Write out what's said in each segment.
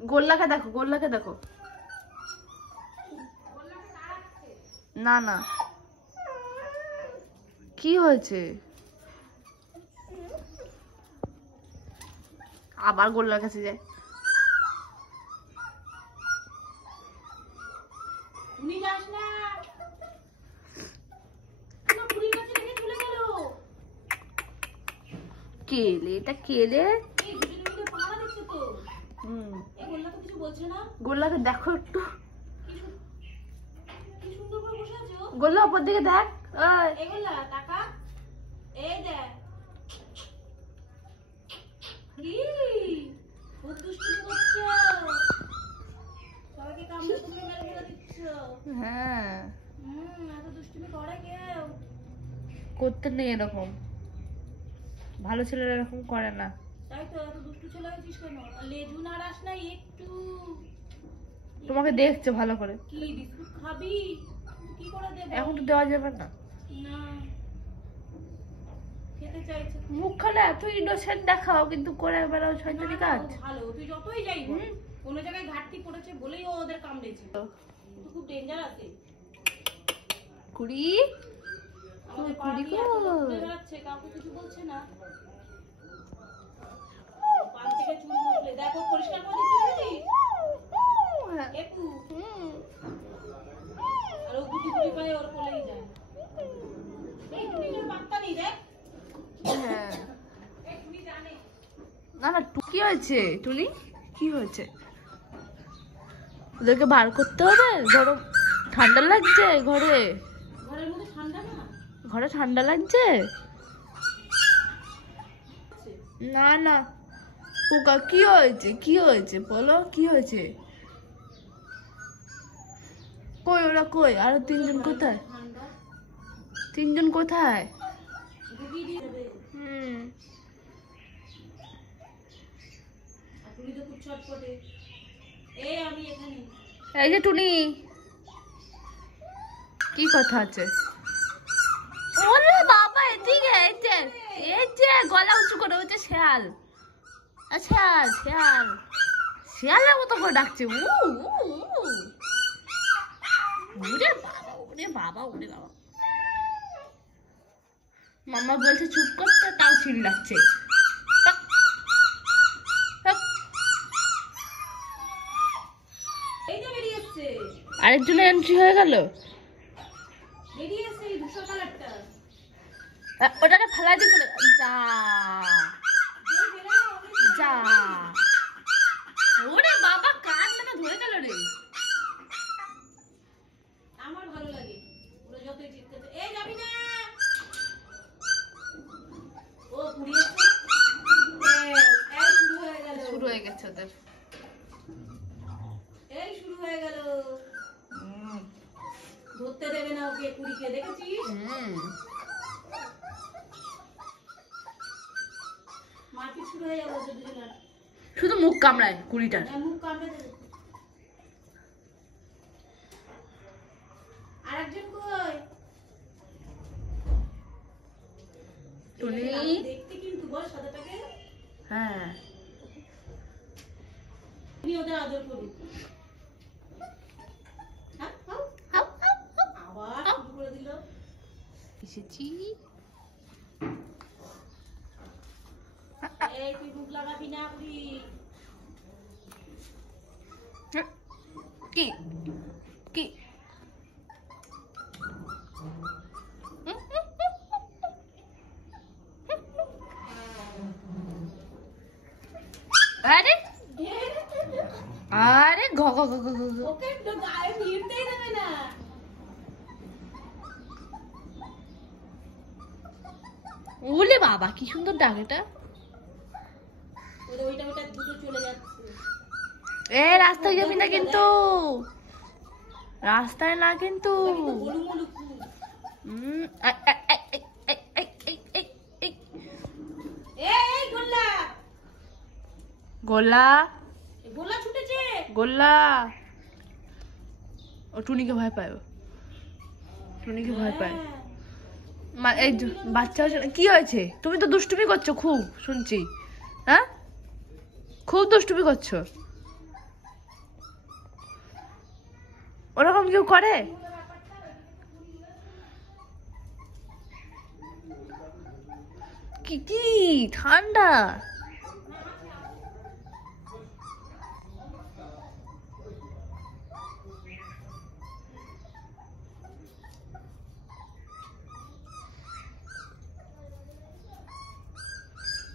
গোল্লাকে দেখো, গোল্লাকে দেখো। না না, কি হয়েছে? আবার গোল্লার কাছে যায়। কেলে, এটা কেলে। গোল্লাকে দেখো একটু, গোল্লা উপর দিকে দেখ। হ্যাঁ, করতে নেই এরকম, ভালো ছেলেরা এরকম করে না। তোমাকে দেখছে ভালো করে। এখন তো দেওয়া যাবে না। মুখখানে এত ইনোসেন্ট দেখাও, কিন্তু করে বেড়াও শয়তানি কাজ। ভালো, তুই যতই যাই বল, কোন জায়গায় ঘাটতি পড়েছে বলেই ও ওদের কামড়েছে। খুব ডেঞ্জার আছে। কুড়ি কুড়ি বেরাচ্ছে, কাউকে কিছু বলছে না। পান থেকে চুল মুছলে দেখো, পরিষ্কার করে দিচ্ছি একটু। আর ও গুটি গুটি পায়ে ওর কোলেই যায়। এই টুনির পাত্তা নেই দেখ। হ্যাঁ, না না, কি হয়েছে টুনি? কি হয়েছে? ওদেরকে বার করতে হবে। গরম, ঠান্ডা লাগছে ঘরে? ঘরের মধ্যে ঠান্ডা না? ঘরে ঠান্ডা লাগছে? না না পোকা, কি হয়েছে? কি হয়েছে বলো, কি হয়েছে? কই ওরা, কই আরো তিনজন কোথায়? তিনজন কোথায়? এই যে টুনি, কি কথা আছে? ওরে বাবা, এদিকে এই যে গলা উঁচু করে, ওই যে শেয়াল। শিয়াল, শিয়াল, শিয়ালের মতো করে ডাকছে। ওরে বাবা, ওরে বাবা, ওরে বাবা। মামা বলছে চুপ করতে, তাও চিল্লাচ্ছে। আরেকজনের এন্ট্রি হয়ে গেল। ওটাকে ফেলাই দিয়ে চলে যা যা। ওরে বাবা, কান মানে ধরে গেল রে। আমার ভালো লাগে ওরা যতই চিৎকার, এই যাবি না। ও পুড়িয়েছে, এই শুরু হয়ে গেল। শুরু হয়ে গেছে ওদের, এই শুরু হয়ে গেল। ধরতে দেবে না ওকে, কুড়িকে দেখেছিস? মারপিট শুরু হয়ে যাবে দুজনের। শুধু মুখ কামড়ায় কুড়িটার। মুখ কামড়ে দেবে। আরেকজন কই? টুনি দেখতে কিন্তু বল সাদাটাকে। হ্যাঁ, তুমি ওদের আদর করো। আবার শুরু করে দিল। এসেছি। এই তুই মুখ লাগাবি না কুড়ি। কি কি? আরে আরে ঘ ঘ ঘ ঘ ঘ। ওকে তো গায়ে ভিড়তেই দেবে না। ওলে বাবা, কি সুন্দর ডাক এটা। ওইটা দুটো চলে যাচ্ছে। এ রাস্তায় যাবি না কিন্তু, রাস্তায় না কিন্তু। গোল্লা, গোল্লা ছুটেছে। গোল্লা, ও টুনিকে ভয় পায়, টুনিকে ভয় পায়। এই বাচ্চা কি হয়েছে? তুমি তো দুষ্টুমি করছো খুব শুনছি। হ্যাঁ, খুব দুষ্টুমি করছো। ওরকম কেউ করে? কি কি ঠান্ডা।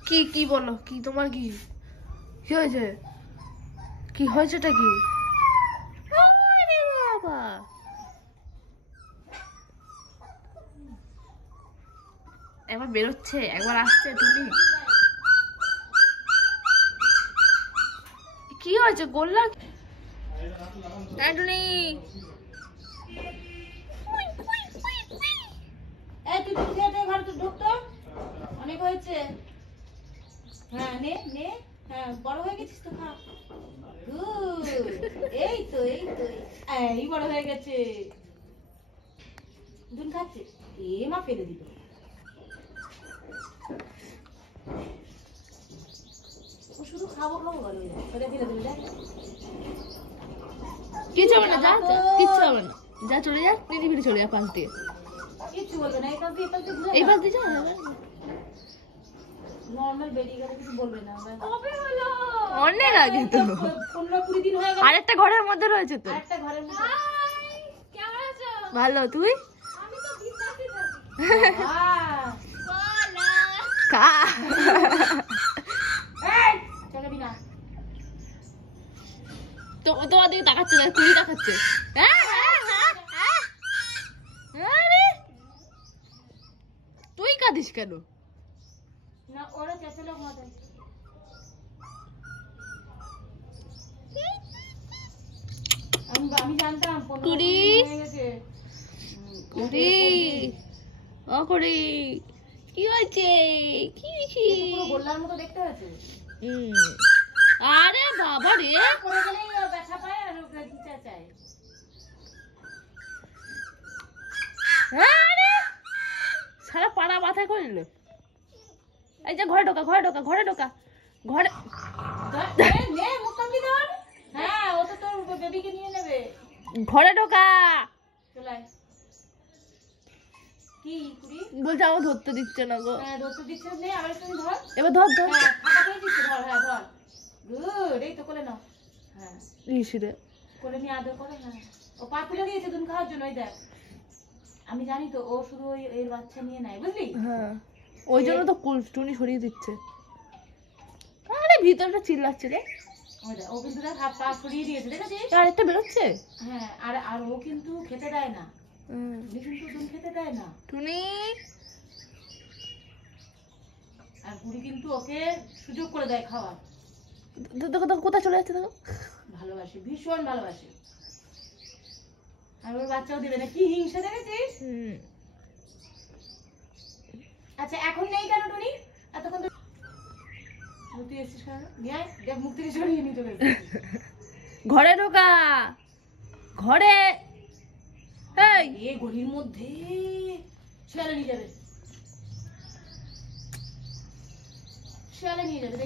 কি কি বলো, কি তোমার কি কি হয়েছে? কি হয়েছেটা কি? আরে বাবা, একবার বেরোচ্ছে একবার আসছে। তুমি কি হয়েছে? গোল্লা টুনি অনেক হয়েছে। হ্যাঁ নে নে, হ্যাঁ বড় হয়ে গেছিস তো, খা। এই তো এই তো এই বড় হয়ে গেছে। দুধ খাচ্ছে, এ মা ফেলে দিল। ও শুধু খাবো খাবো বলো, ফেলে ফেলে দিল। দেখ কিচ্ছু হবে না, যা কিচ্ছু হবে না, যা চলে যা, নিধি ফিরে চলে যা পাশ দিয়ে। কিচ্ছু বলবে না, এই পাশ দিয়ে এই পাশ দিয়ে যা। নর্মাল বেরিয়ে গেলে কিছু বলবে না। অনেক আগে তো, 15-20 দিন হয়ে গেল। আরেকটা ঘরের মধ্যে রয়েছে তো। আরেকটা ঘরের মধ্যে। কেমন আছো? ভালো, তুই? আমি তো বিছানাতে থাকি। বলো। কা এই চলে বিনা। তো তোমার দিকে তাকাচ্ছে না, কুড়ি তাকাচ্ছে। আরে তুই কাঁদিস কেন? না ওরা চেঁচালে ঘুমাতে। আমি জানতাম 15 কুড়ি দিন হয়ে গেছে। কুড়ি ও কুড়ি, কি হয়েছে? কি কি পুরো গোল্লার মতো দেখতে হয়েছে। আরে বাবা রে, পড়ে গেলেই ও ব্যথা পায় আর ওকে চেঁচায়। আরে সারা পাড়া মাথায় করে নিল। এই যে ঘরে ঢোকা, ঘরে ঢোকা, ঘরে ঢোকা, ঘরে। নে মুখ কামড়ি ধর। হ্যাঁ ও তো তোর বেবিকে নিয়ে নেবে। ঘরে ঢোকা। চলে আয়। কি কুড়ি? বলছে আমার ধরতে দিচ্ছে না গো। হ্যাঁ ধরতে দিচ্ছে, নে আবার একটু ধর। এবার ধর ধর। হ্যাঁ ফাঁকা করে দিচ্ছে, ধর। হ্যাঁ ধর। গুড, এই তো কোলে নাও। হ্যাঁ ইসরে কোলে নিয়ে আদর করে। হ্যাঁ ও পা তুলে দিয়েছে দুধ খাওয়ার জন্য, ওই দেখ। আমি জানি তো, ও শুধু ওই এর বাচ্চা নিয়ে নেয়, বুঝলি? হ্যাঁ, ওই জন্য তো টুনি সরিয়ে দিচ্ছে। আরে ভিতরটা চিল্লাচ্ছে রে। ওই দেখ, ও কিন্তু দেখ হাত পা ছড়িয়ে দিয়েছে, দেখেছিস? আরেকটা বেরোচ্ছে। হ্যাঁ আর আর ও কিন্তু খেতে দেয় না। উনি কিন্তু দুধ খেতে দেয় না। টুনি আর বুড়ি কিন্তু ওকে সুযোগ করে দেয় খাওয়ার। দেখো দেখো কোথায় চলে যাচ্ছে, দেখো। ভালোবাসে, ভীষণ ভালোবাসে। আর ওর বাচ্চাও দেবে না, কি হিংসা দেখেছিস? আচ্ছা এখন নেই কেন টুনি? এতক্ষণ তো তুই এসেছিস কেন? নিয়ে আয়, দেখ মুখ থেকে সরিয়ে নিয়ে চলে এসেছিস। ঘরে ঢোকা, ঘরে। এই এ গলির মধ্যে শিয়ালে নিয়ে যাবে, শিয়ালে নিয়ে যাবে।